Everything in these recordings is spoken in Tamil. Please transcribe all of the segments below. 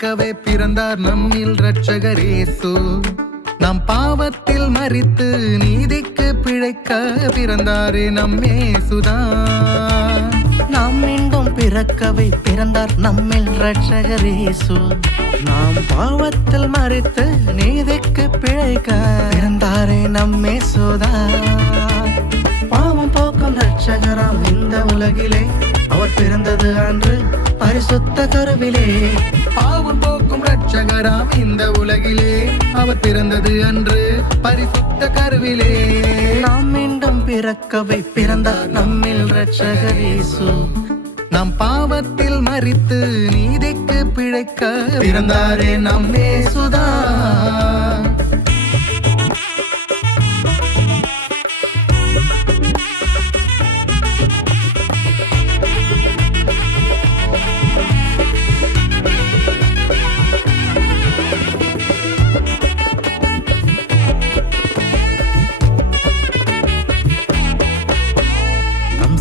பிறக்கவே பிறந்தார் நம்மில் இரட்சகர் இயேசு. நம் பாவத்தில் மரித்து நீதிக்கு பிழைக்க பிறந்தாரே நம் இயேசுதான். நாம் மீண்டும் பிறக்கவே பிறந்தார் நம்மில் இரட்சகர் இயேசு. நாம் பாவத்தில் மரித்து நீதிக்கு பிழைக்க பிறந்தாரே நம் இயேசுதான். பாவம் போக்கும் இரட்சகராம் இந்த உலகிலே அவர் பிறந்தது அன்று பரிசுத்த கருவிலே. பாவம் போக்கும் இரட்சகராம் இந்த உலகிலே அவர் பிறந்தது அன்று பரிசுத்த கருவிலே. நாம் மீண்டும் பிறக்கவே பிறந்தார் நம்மில் இரட்சகர் இயேசு. நம் பாவத்தில் மரித்து நீதிக்கு பிழைக்க பிறந்தாரே நம் இயேசுதான்.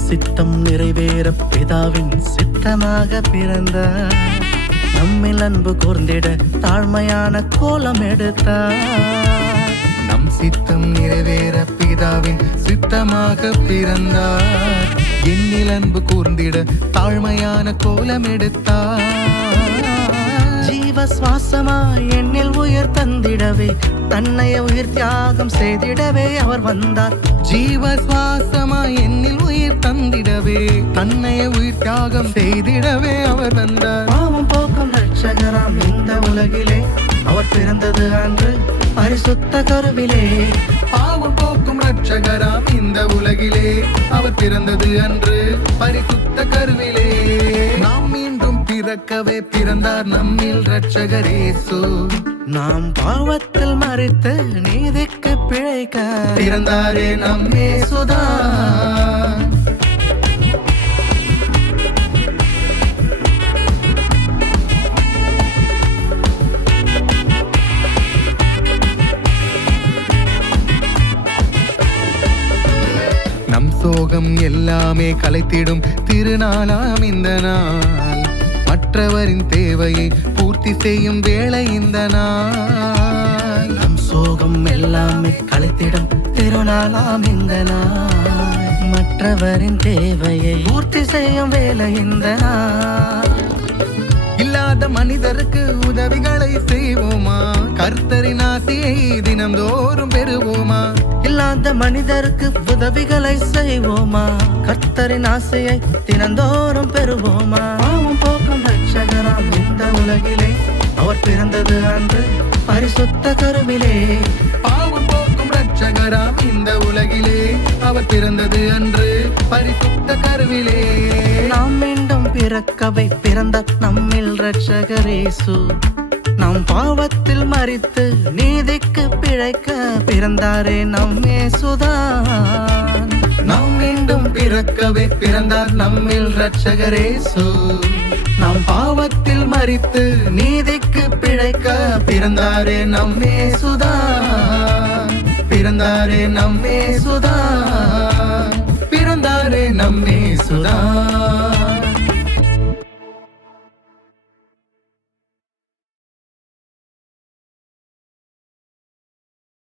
சித்தம் நிறைவேற பிதாவின் சித்தமாக பிறந்தார். நம்மில் அன்பு கூர்ந்திட தாழ்மையான கோலம் எடுத்தார். நம் சித்தம் நிறைவேற பிதாவின் சித்தமாக பிறந்தார். என்னில் அன்பு கூர்ந்திட தாழ்மையான கோலம் எடுத்தார். ஜீவ சுவாசமாய் என்னில் உயிர் தந்திடவே தன்னை உயிர் தியாகம் செய்திடவே அவர் வந்தார். ஜீவ சுவாசமாய் என்னில் உயிர் தந்திடவே தன்னை உயிர் தியாகம் செய்திடவே அவர் வந்தார். பாவம் போக்கும் இரட்சகராம் இந்த உலகிலே அவர் பிறந்தது அன்று பரிசுத்த கருவிலே. பாவம் போக்கும் இரட்சகராம் இந்த உலகிலே அவர் பிறந்தது அன்று பரிசுத்த கருவிலே. நாம் மீண்டும் பிறக்கவே பிறந்தார் நம்மில் இரட்சகர் இயேசு. நாம் பாவத்தில் மரித்து நீதிக்கு பிழைக்க பிறந்தாரே நம் இயேசுதான். நம் சோகம் எல்லாமே கலைத்திடும் திருநாளாம் இந்த நாள். மற்றவரின் தேவையை பூர்த்தி செய்யும் வேளை இந்த நாள். நம் சோகம் எல்லாமே கலைத்திடும் திருநாளாம் இந்த நாள். மற்றவரின் தேவையை பூர்த்தி செய்யும் வேளை இந்த நாள். இல்லாத மனிதருக்கு உதவிகளை செய்வோமா? கர்த்தரின் ஆசையை தினம்தோறும் பெறுவோமா? இல்லாத மனிதருக்கு உதவிகளை செய்வோமா? கர்த்தரின் ஆசையை தினந்தோறும் பெறுவோமா? பாவம் போக்கும் இரட்சகராம் இந்த உலகிலே அவர் பிறந்தது அன்று பரிசுத்த கருவிலே. பாவம் போக்கும் இரட்சகராம் இந்த உலகிலே அவர் பிறந்தது அன்று பரிசுத்த கருவிலே. நாம் மீண்டும் பிறக்கவை பிறந்தார் நம்மில் இரட்சகர் இயேசு. நாம் பாவத்தில் மரித்து நீதிக்கு பிழைக்க பிறந்தாரே நம் இயேசுதான். நாம் மீண்டும் பிறக்கவே பிறந்தார் நம்மில் இரட்சகர் இயேசு. நாம் பாவத்தில் மரித்து நீதிக்கு பிழைக்க பிறந்தாரே நம் இயேசுதான். பிறந்தாரே நம் இயேசுதான். பிறந்தாரே நம் இயேசுதான்.